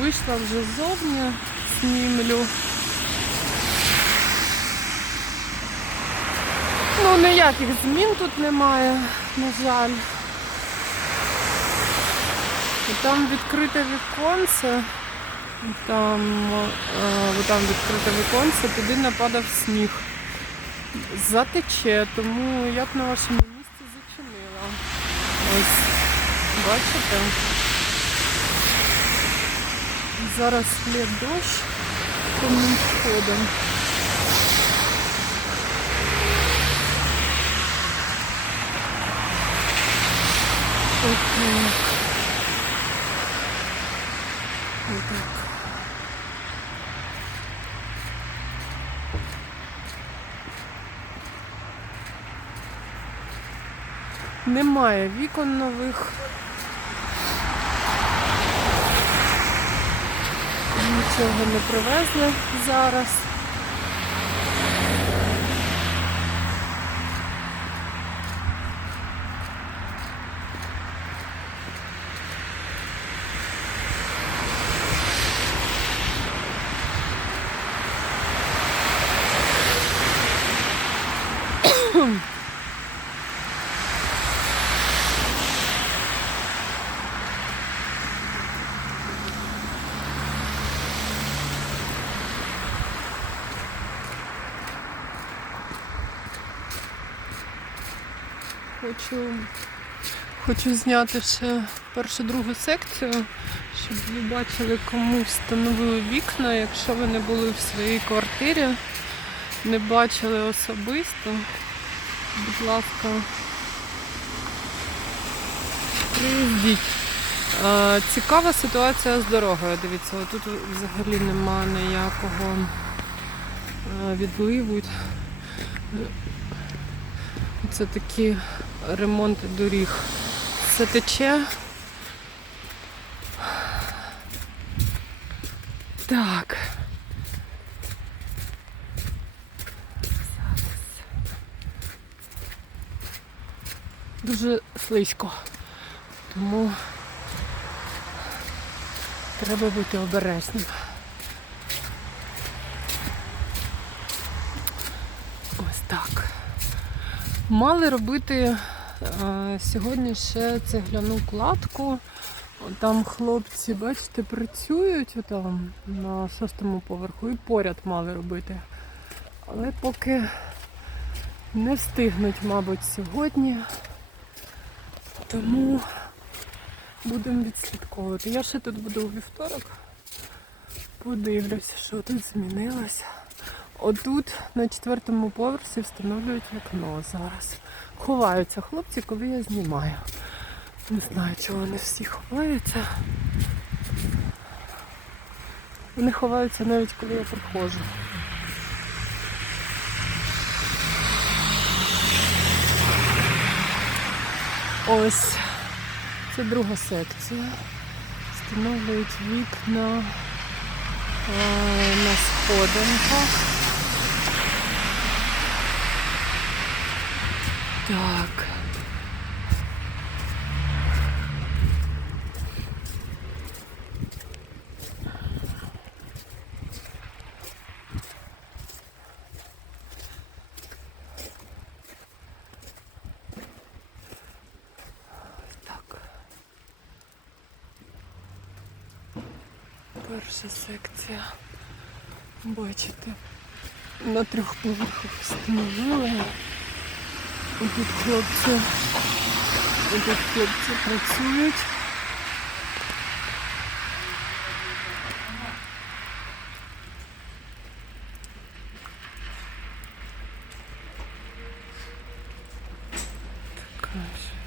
Вийшла вже ззовні, знімлю. Ну, ніяких змін тут немає, на жаль. І там відкрите віконце. Там, е, там відкрите віконце, туди нападав сніг. Затече, тому я б на вашому місці зачинила. Ось, бачите? Зараз слід дощ повним ходом. Отак. Немає вікон нових. Нічого не привезли зараз. Хочу, хочу зняти ще першу другу секцію, щоб ви бачили, кому встановили вікна, якщо ви не були в своїй квартирі, не бачили особисто. Будь ласка, приїздіть. Цікава ситуація з дорогою. Дивіться, тут взагалі нема ніякого відливу. Це такі ремонти доріг. Все тече. Так. Дуже слизько. Тому треба бути обережним. Ось так. Мали робити е, сьогодні ще цегляну кладку. Там хлопці, бачите, працюють отам на шостому поверху і поряд мали робити. Але поки не встигнуть, мабуть, сьогодні. Тому будемо відслідковувати. Я ще тут буду у вівторок. Подивлюся, що тут змінилося. Отут на четвертому поверсі встановлюють вікно зараз. Ховаються хлопці, коли я знімаю. Не знаю, чого вони всі ховаються. Вони ховаються навіть коли я приходжу. Ось це друга секція. Встановлюють вікна е, на сходинках. Так. Перша секція. Бачите, на трьох поверхах встановили. Тут хлопці, тут хлопці працюють. Така ж.